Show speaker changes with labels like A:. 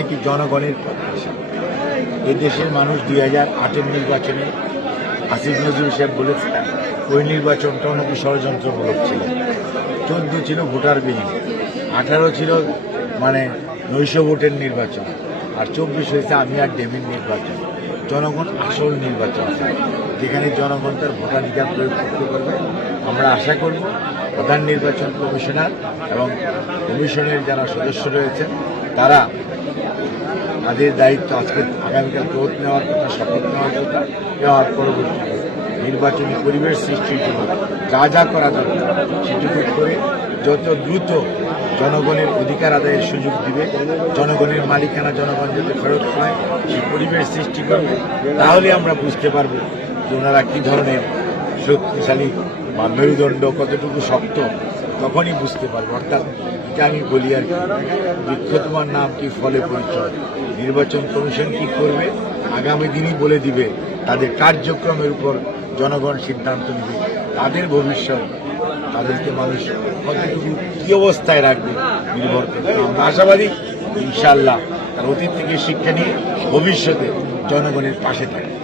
A: মানে কি জনগণের প্রত্যাশা এই দেশের মানুষ দুই হাজার আটের নির্বাচনে আসিফ নজরুল সাহেব বলেছেন, ওই নির্বাচনটাও নাকি ষড়যন্ত্রমূলক ছিল। চোদ্দ ছিল ভোটার বিহীন আঠারো ছিল মানে নৈশ ভোটের নির্বাচন, আর চব্বিশ হয়েছে আমি আর ডেমির নির্বাচন। জনগণ আসল নির্বাচন, যেখানে জনগণ তার ভোটাধিকার প্রয়োগ করতে পারবে। আমরা আশা করব প্রধান নির্বাচন কমিশনার এবং কমিশনের যারা সদস্য রয়েছেন, তারা তাদের দায়িত্ব আজকে আগামীকাল ভোট নেওয়ার কথা, শপথ নেওয়ার কথা, নেওয়ার পরবর্তীতে নির্বাচনী পরিবেশ সৃষ্টির জন্য যা যা করা দরকার সেটুকু করে যত দ্রুত জনগণের অধিকার আদায়ের সুযোগ দিবে, জনগণের মালিকানা জনগণ যাতে ফেরত পায় সেই পরিবেশ সৃষ্টি করবে, তাহলে আমরা বুঝতে পারব যে ওনারা কী ধরনের শক্তিশালী বা মেরুদণ্ড কতটুকু শক্ত তখনই বুঝতে পারব, অর্থাৎ এটা আমি বলি আর কি। বৃক্ষ তোমার নাম কি ফলে পরিচয়? নির্বাচন কমিশন কি করবে? আগামী দিনই বলে দিবে তাদের কার্যক্রমের উপর জনগণ সিদ্ধান্ত নেবে। তাদের ভবিষ্যৎ, তাদেরকে মানুষ কতটুকু, কি অবস্থায় রাখবে নির্ভর করবে। আমরা আশাবাদী ইনশাল্লাহ তার অতীত থেকে শিক্ষা নিয়ে ভবিষ্যতে জনগণের পাশে থাকবে।